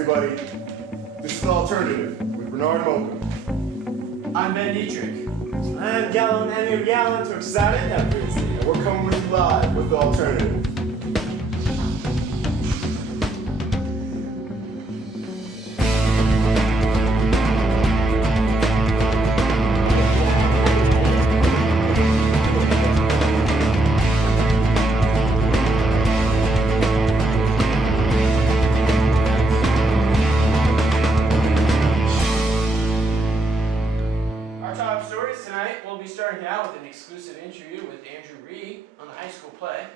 everybody. This is Alternative with Bernard Mokam. I'm Dietderich. I'm Yalan, and you're Yalan to excited Takbrizi. And we're coming with you live with the Alternative. We'll be starting out with an exclusive interview with Andrew Reed on the high school play.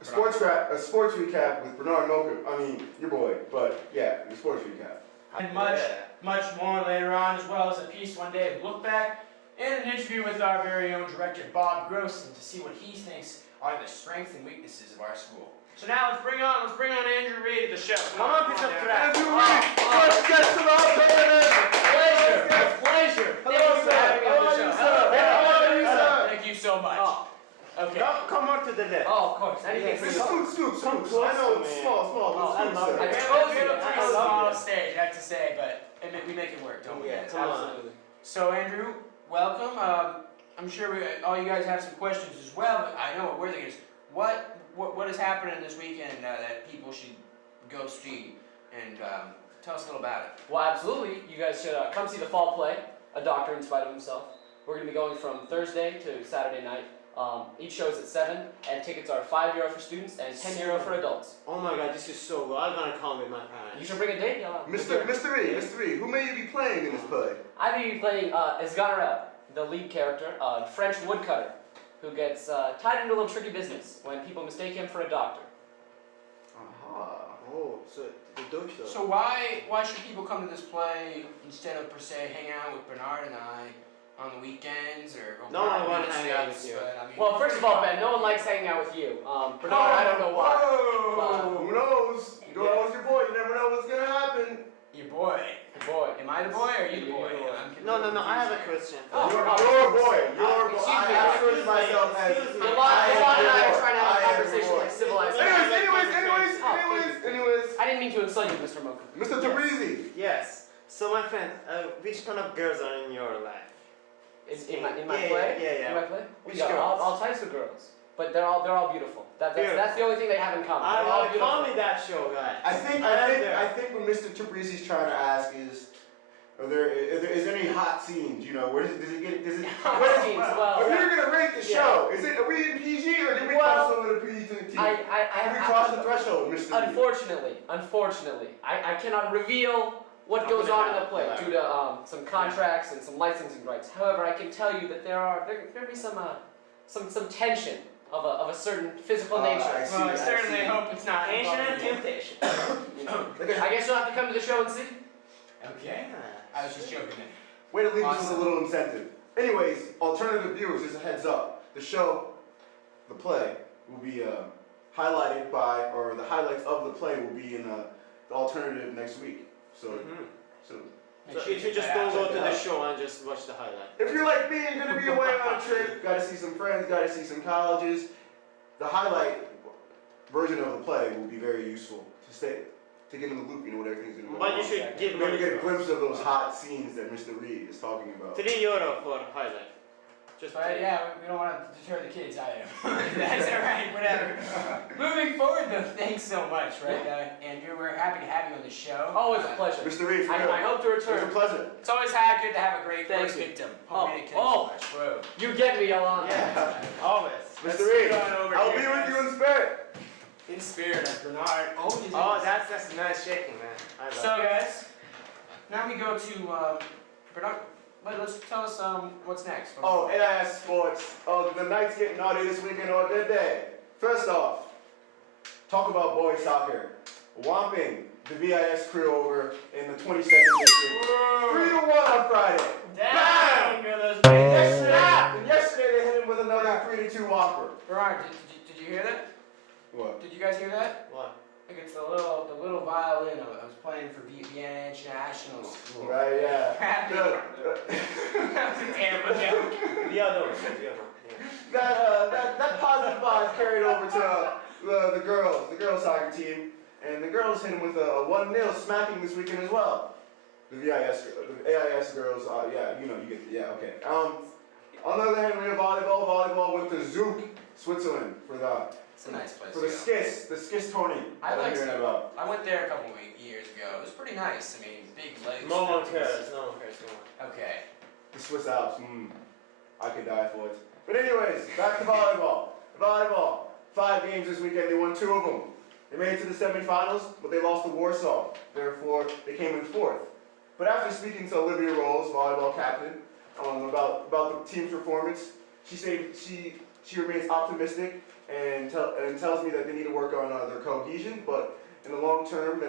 A sports recap with Bernard Mokam. I mean, your boy, but yeah, the sports recap. And much more later on, as well as a piece one day of look back and an interview with our very own director Bob Gross, and to see what he thinks are the strengths and weaknesses of our school. So now let's bring on Andrew Reed to the show. Come on, piece of crap. Andrew Reed, let's get to the Alternative. Pleasure. Hello, sir. Thank you so much. Oh. Okay. Come on to the left. Oh, of course. Anything for you. Scoot. Come I closer, know it's man. small, but I scoot, love sir. it. I told you it's a pretty small stage, I have to say, but we make it work, don't we? Yeah, guys? come on. Absolutely. So, Andrew, welcome. I'm sure all you guys have some questions as well, but I know what we're thinking is, what is happening this weekend that people should go see, and tell us a little about it. Well, absolutely. You guys should come see the fall play, A Doctor in Spite of Himself. We're going to be going from Thursday to Saturday night. Each show is at 7, and tickets are €5 for students and €10 for adults. Oh my god, this is so good. I'm gonna come with my parents. You should bring a date, Mr. Reed, who may you be playing in this play? I will be playing Esganarelle, the lead character, a French woodcutter, who gets tied into a little tricky business when people mistake him for a doctor. Oh, so the doctor. So why should people come to this play instead of per se hang out with Bernard and I on the weekends or No one wants to hang out with you. Well, first of all, Ben, no one likes hanging out with you. Bernard, I don't know why. Who knows? You go out with your boy, you never know what's gonna happen. Your boy. Your boy. Am I the boy or are you the boy? No, I have a question. Your boy. Excuse me, I refer to myself as. Yalan and I are trying to have a conversation like civilized. Anyways. I didn't mean to insult you, Mr. Mokam. Mr. Takbrizi. Yes. So my friend, which kind of girls are in your life? In my play? Yeah. In my play? Which Yeah, girls? all types of girls. But they're all beautiful. That's the only thing they have in common. They're all beautiful. Call me that show, guys. I think what Mr. Takbrizi's trying to ask is, is there any hot scenes? You know, where does it? Hot scenes, well. If you're gonna rate the show, are we in PG or did we cross over the PG-13? Did we cross the threshold, Mr. Unfortunately, I cannot reveal what goes on in the play due to some contracts and some licensing rights. However, I can tell you that there will be some tension of a certain physical nature. I certainly hope it's not Tension and temptation. I guess you'll have to come to the show and see. Okay. I was just joking. Way to leave us with a little incentive. Anyways, alternative viewers, just a heads up. The show, the play, will be highlighted by, or the highlights of the play will be in the alternative next week. So if you just don't go to the show and just watch the highlight. if you're like me and gonna be away on a trip, gotta see some friends, gotta see some colleges, the highlight version of the play will be very useful to get in the loop, you know, what everything's gonna go But on. you should give Maybe money get a for glimpse of those hot scenes that Mr. Reed is talking about. €3 for highlight. But yeah, we don't want to deter the kids either. That's alright, whatever. Moving forward though, thanks so much, right, Andrew? We're happy to have you on the show. Always a pleasure. Mr. Reed, for I hope to It was return. a pleasure. It's always good to have a great first victim. Hope we didn't kill you so much. Whoa. You get me, Yalan. Yeah, always. Mr. Reed, I'll be with you in spirit. In spirit, as Bernard. Oh, that's nice shaking, man. I love So guys, now we go to Bernard. Let's tell us what's next. Oh, AIS Sports. Oh, the Knights getting naughty this weekend or good day. First off, talk about boys soccer. Whomping the VIS crew over in the 22nd district. 3-1 on Friday. Bam! And yesterday they hit him with another 3-2 whopper. Bernard, did you hear that? What? Did you guys hear that? What? I think it's the little violin. I was playing for Vienna International School. Right, yeah. That was a terrible joke. The other one. That positive vibes carried over to the girls soccer team. and the girls hit him with a 1-0 smacking this weekend as well. The AIS girls, yeah, you know, you get, yeah, okay. On the other hand, we have volleyball. Volleyball went to Zug, Switzerland for It's a nice place the to go. Skiss tourney. I like hearing Zug. about. I went there a couple years ago. It was pretty nice. I mean, big legs. No one mountains. cares, no one cares, no one. Okay. The Swiss Alps, I could die for it. But anyways, back to volleyball. Volleyball, 5 games this weekend, they won 2 of them. They made it to the semifinals, but they lost to Warsaw. Therefore, they came in 4th. But after speaking to Olivia Rolls, volleyball captain, about the team's performance, she said she remains optimistic and tells me that they need to work on their cohesion, but in the long term,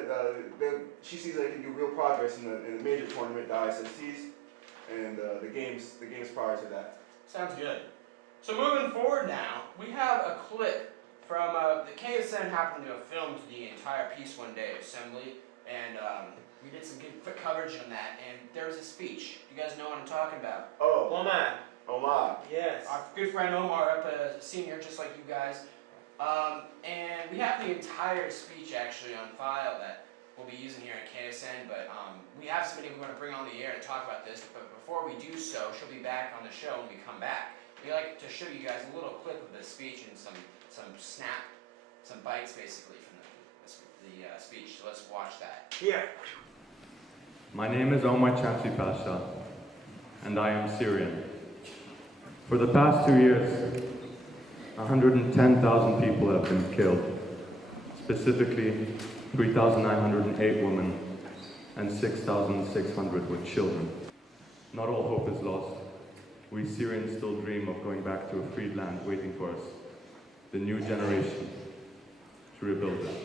she sees that they can do real progress in the major tournament, the ISSTs, and the games prior to that. Sounds good. So moving forward now, we have a clip from the KSN happened to have filmed the entire Peace One Day assembly, and we did some good quick coverage on that, and there was a speech. You guys know what I'm talking about? Oh, Omar. Yes. Our good friend Omar, up a senior, just like you guys. And we have the entire speech actually on file that we'll be using here at KSN, but we have somebody we're going to bring on the air to talk about this, but before we do so, she'll be back on the show when we come back. We like to show you guys a little clip of the speech and some bites basically from the speech, so let's watch that. Here. My name is Omar Chamsi Pasha, and I am Syrian. For the past 2 years, 110,000 people have been killed, specifically 3,908 women and 6,600 were children. Not all hope is lost. We Syrians still dream of going back to a freed land waiting for us, the new generation, to rebuild it.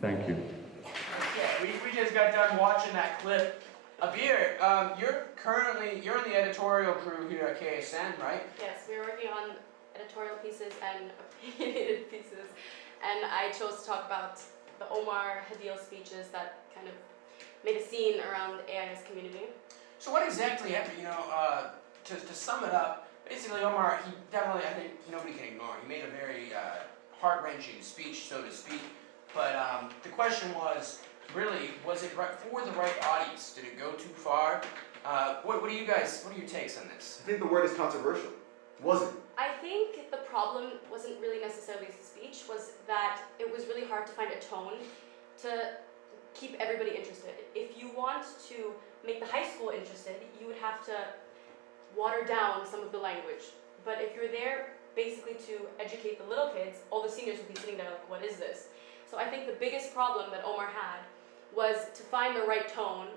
Thank you. Okay, we just got done watching that clip. Abir, you're in the editorial crew here at KSN, right? Yes, we're working on editorial pieces and opinionated pieces, and I chose to talk about the Omar Hadil speeches that kind of made a scene around the AIS community. So what exactly happened, to sum it up, basically Omar, he definitely, I think nobody can ignore, he made a very heart-wrenching speech, so to speak, but the question was, really, was it right for the right audience? Did it go too far? What are your takes on this? I think the word is controversial. Was it? I think the problem wasn't really necessarily the speech, was that it was really hard to find a tone to keep everybody interested. If you want to make the high school interested, you would have to water down some of the language. But if you're there basically to educate the little kids, all the seniors would be sitting there like, what is this? So I think the biggest problem that Omar had was to find the right tone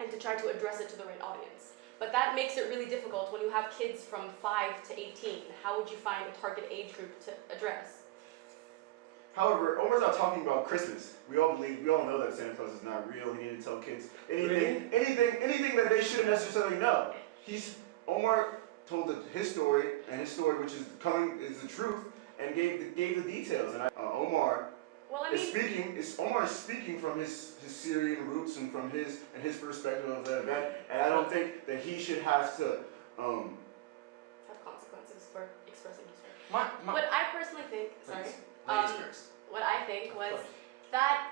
and to try to address it to the right audience. But that makes it really difficult when you have kids from 5 to 18. How would you find a target age group to address? However, Omar's not talking about Christmas. We all know that Santa Claus is not real. He needed to tell kids anything that they shouldn't necessarily know. Omar told his story, and his story, which is the truth, and gave the details. And Omar is speaking from his Syrian roots and from his perspective of the event. And I don't think that he should have to have consequences for expressing his story. What I personally think, Ladies first. what I think was that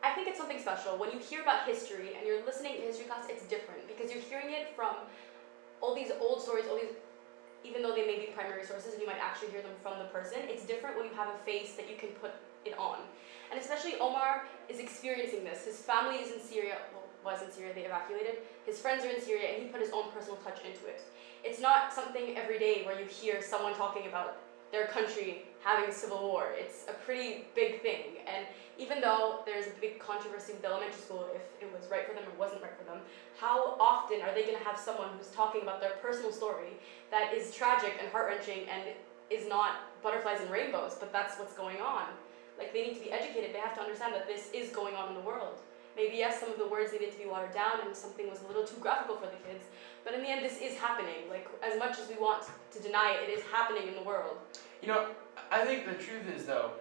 I think it's something special. When you hear about history and you're listening to history class, it's different because you're hearing it from all these old stories, even though they may be primary sources and you might actually hear them from the person, it's different when you have a face that you can put it on. And especially Omar is experiencing this. His family is in Syria, was in Syria, they evacuated. His friends are in Syria and he put his own personal touch into it. It's not something every day where you hear someone talking about their country having a civil war. It's a pretty big thing. And even though there's a big controversy with elementary school if it was right for them or wasn't right for them, how often are they going to have someone who's talking about their personal story that is tragic and heart-wrenching and is not butterflies and rainbows, but that's what's going on? Like, they need to be educated. They have to understand that this is going on in the world. Maybe, yes, some of the words needed to be watered down and something was a little too graphical for the kids, but in the end, this is happening. Like, as much as we want to deny it, it is happening in the world. I think the truth is, though,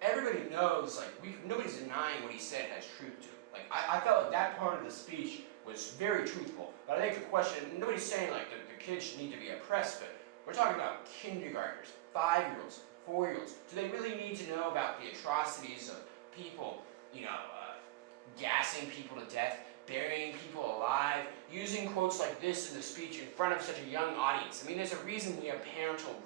everybody knows, nobody's denying what he said has truth to it. Like, I felt like that part of the speech was very truthful, but I think the question, nobody's saying, the kids need to be oppressed, but we're talking about kindergartners, 5-year-olds, 4-year-olds? Do they really need to know about the atrocities of people, gassing people to death, burying people alive, using quotes like this in the speech in front of such a young audience? I mean, there's a reason we have parental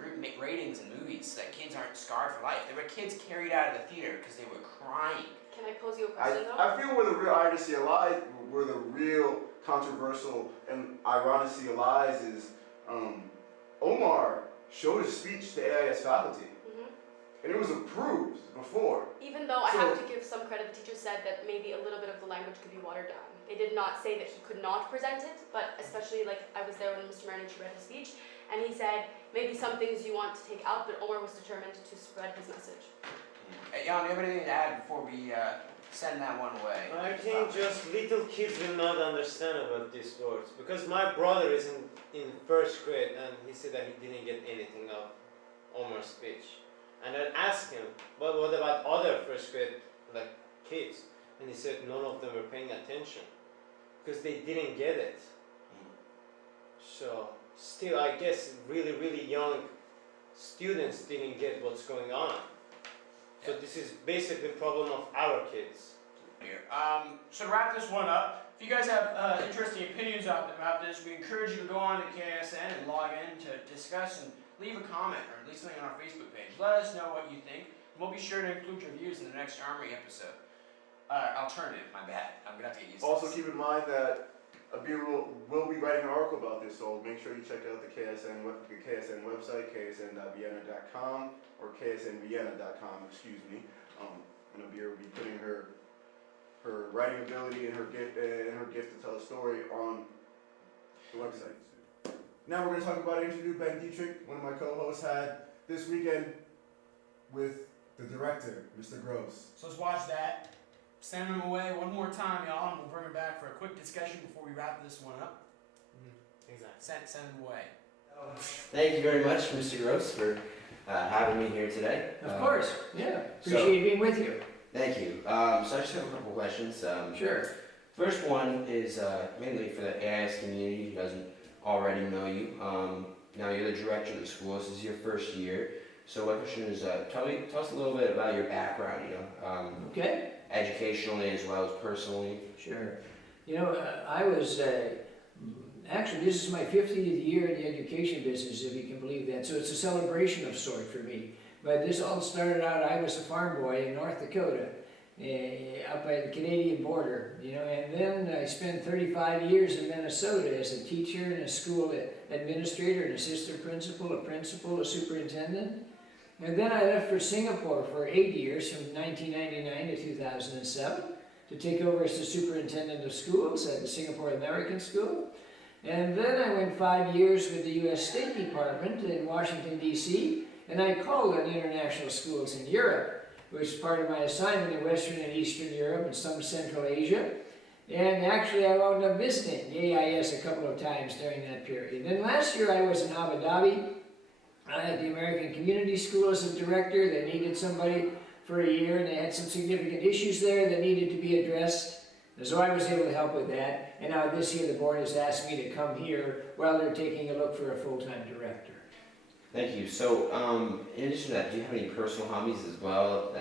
ratings in movies so that kids aren't scarred for life. There were kids carried out of the theater because they were crying. Can I pose you a question though? I feel where the real irony lies, where the real controversial and irony lies is Omar showed his speech to AIS faculty, and it was approved before. Even though I have to give some credit, the teacher said that maybe a little bit of the language could be watered down. They did not say that he could not present it, but especially like I was there when Mr. Marnic read his speech, and he said maybe some things you want to take out, but Omar was determined to spread his message. Yalan, do you have anything to add before we send that one away? I think just little kids will not understand about these words, because my brother is in 1st grade and he said that he didn't get anything of Omar's speech. And I asked him, but what about other 1st grade like kids? And he said none of them were paying attention because they didn't get it. So still, I guess really, really young students didn't get what's going on. So this is basically a problem of our kids. Here. So to wrap this one up, if you guys have interesting opinions about this, we encourage you to go on to KSN and log in to discuss and leave a comment, or at least something on our Facebook page. Let us know what you think, and we'll be sure to include your views in the next Armory episode. Alternative, my bad. I'm gonna have to get used to Also this. keep in mind that Abir will be writing an article about this, so make sure you check out the KSN website, ksn.vienna.com, or ksnvienna.com, excuse me. And Abir will be putting her writing ability and her gift to tell a story on the website. Now we're going to talk about an interview Ben Dietderich, one of my co-hosts, had this weekend with the director, Mr. Gross. So let's watch that. Send them away one more time, y'all, and we'll bring them back for a quick discussion before we wrap this one up. Exactly. Send them away. Thank you very much, Mr. Gross, for having me here today. Of course, yeah. Appreciate being with you. Thank you. So I just have a couple questions. Sure. First one is mainly for the AIS community who doesn't already know you. Now you're the director of the school. This is your 1st year. So my question is, tell us a little bit about your background. Okay. Educationally as well as personally. Sure. I was actually this is my 50th year in the education business, if you can believe that. So it's a celebration of sort for me. But this all started out. I was a farm boy in North Dakota, up by the Canadian border, and then I spent 35 years in Minnesota as a teacher and a school administrator, an assistant principal, a superintendent. And then I left for Singapore for 8 years, from 1999 to 2007, to take over as the superintendent of schools at the Singapore American School. And then I went 5 years with the U.S. State Department in Washington, D.C., and I called on international schools in Europe, which was part of my assignment in Western and Eastern Europe and some Central Asia. And actually I wound up visiting the AIS a couple of times during that period. Then last year I was in Abu Dhabi. I had the American Community School as a director. They needed somebody for a year, and they had some significant issues there that needed to be addressed. And so I was able to help with that. And now this year the board has asked me to come here while they're taking a look for a full-time director. Thank you. So in addition to that, do you have any personal hobbies as well?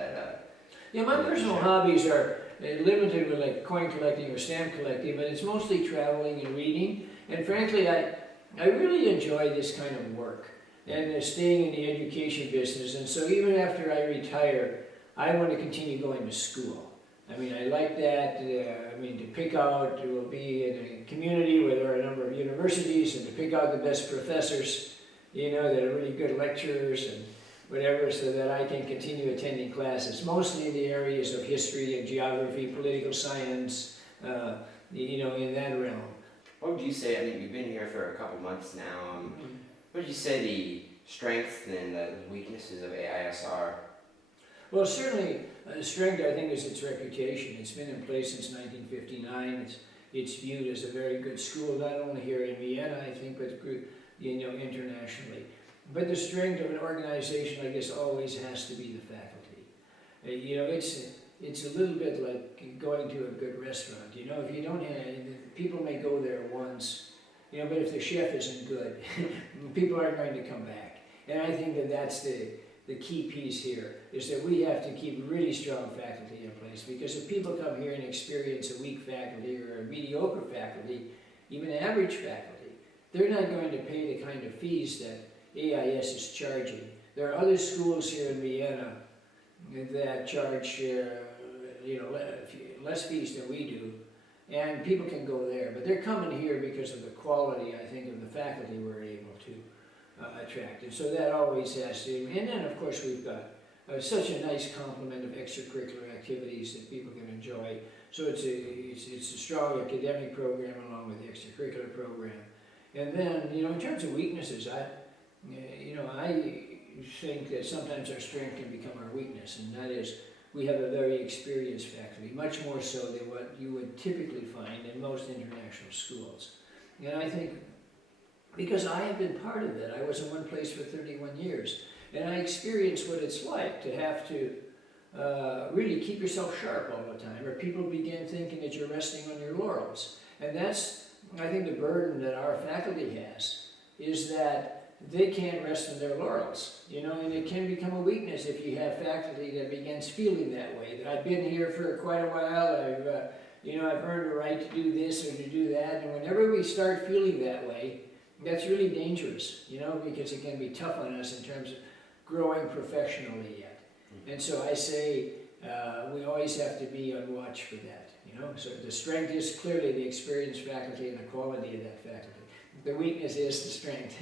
Yeah, my personal hobbies are limited with like coin collecting or stamp collecting, but it's mostly traveling and reading. And frankly, I really enjoy this kind of work and staying in the education business. And so even after I retire, I want to continue going to school. I mean, I like that. To pick out, to be in a community where there are a number of universities, and to pick out the best professors, that are really good lecturers and whatever, so that I can continue attending classes, mostly in the areas of history and geography, political science, in that realm. What would you say, I mean, you've been here for a couple months now, what would you say the strengths and the weaknesses of AIS are? Well, certainly, the strength, I think, is its reputation. It's been in place since 1959. It's viewed as a very good school, not only here in Vienna, I think, but internationally. But the strength of an organization, I guess, always has to be the faculty. It's a little bit like going to a good restaurant. If you don't have, people may go there once, but if the chef isn't good, people aren't going to come back. And I think that's the key piece here, is that we have to keep really strong faculty in place, because if people come here and experience a weak faculty or a mediocre faculty, even average faculty, they're not going to pay the kind of fees that AIS is charging. There are other schools here in Vienna that charge less fees than we do, and people can go there. But they're coming here because of the quality, I think, of the faculty we're able to attract. And so that always has to, and then of course we've got such a nice complement of extracurricular activities that people can enjoy. So it's a strong academic program along with the extracurricular program. And then, in terms of weaknesses, I think that sometimes our strength can become our weakness, and that is we have a very experienced faculty, much more so than what you would typically find in most international schools. And I think, because I have been part of that, I was in one place for 31 years, and I experienced what it's like to have to really keep yourself sharp all the time, or people begin thinking that you're resting on your laurels. And that's, I think, the burden that our faculty has, is that they can't rest on their laurels, and it can become a weakness if you have faculty that begins feeling that way, that I've been here for quite a while, I've earned a right to do this or to do that, and whenever we start feeling that way, that's really dangerous, because it can be tough on us in terms of growing professionally yet. And so I say we always have to be on watch for that, So the strength is clearly the experienced faculty and the quality of that faculty. The weakness is the strength.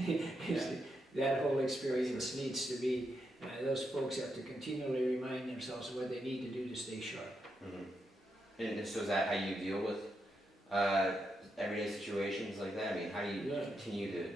That whole experience needs to be, those folks have to continually remind themselves of what they need to do to stay sharp. Mm-hmm. And so is that how you deal with everyday situations like that? I mean, how do you continue to,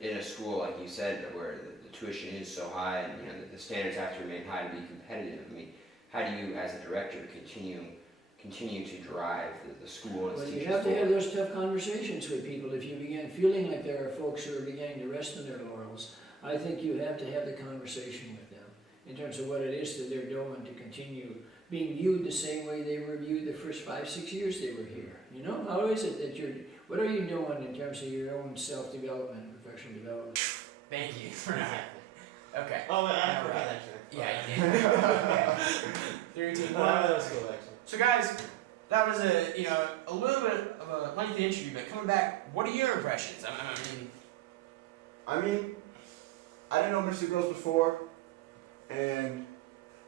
in a school, like you said, where the tuition is so high and the standards have to remain high to be competitive? I mean, how do you, as a director, continue to drive the school and Well, teachers you have to have forward? those tough conversations with people. If you begin feeling like there are folks who are beginning to rest on their laurels, I think you have to have the conversation with them in terms of what it is that they're doing to continue being viewed the same way they were viewed the first 5-6 years they were here. How is it that what are you doing in terms of your own self-development, professional development? Thank you for that. Okay. Oh, I All forgot right. actually. Yeah, you did. 3, 2, 1. That was cool actually. So guys, that was a little bit of a lengthy interview, but coming back, what are your impressions? I didn't know Mr. Gross before, and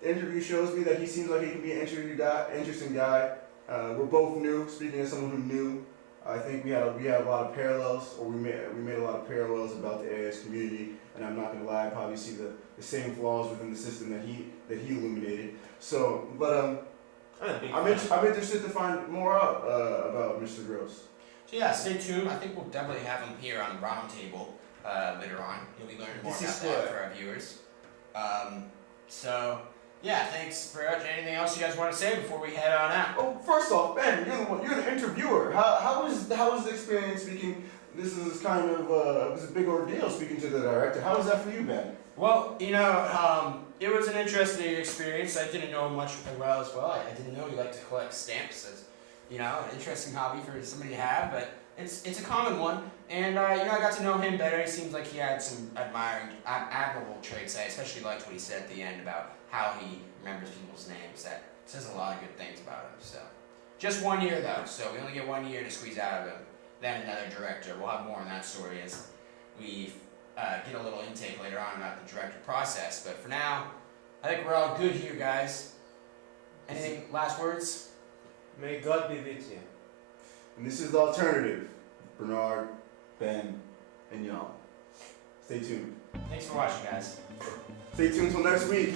the interview shows me that he seems like he can be an interesting guy. We're both new. Speaking as someone who knew, I think we have a lot of parallels, or we made a lot of parallels about the AIS community. And I'm not gonna lie, I probably see the same flaws within the system that he illuminated. So, but I'm interested to find more out about Mr. Gross. So yeah, stay tuned. I think we'll definitely have him here on the round table later on. You'll be learning more about that for our viewers. So yeah, thanks very much. Anything else you guys want to say before we head on out? Oh, first off, Ben, you're the interviewer. How was the experience speaking? This is kind of it was a big ordeal speaking to the director. How was that for you, Ben? Well, it was an interesting experience. I didn't know him much well as well. I didn't know he liked to collect stamps. As an interesting hobby for somebody to have, but it's a common one. And I got to know him better. He seems like he had some admirable traits. I especially liked what he said at the end about how he remembers people's names. That says a lot of good things about him. So, just 1 year though. So we only get 1 year to squeeze out of him. Then another director. We'll have more on that story as we get a little intake later on about the director process. But for now, I think we're all good here, guys. Anything last words? May God be with you. And this is the alternative. Bernard, Ben, and Yalan. Stay tuned. Thanks for watching, guys. Stay tuned till next week.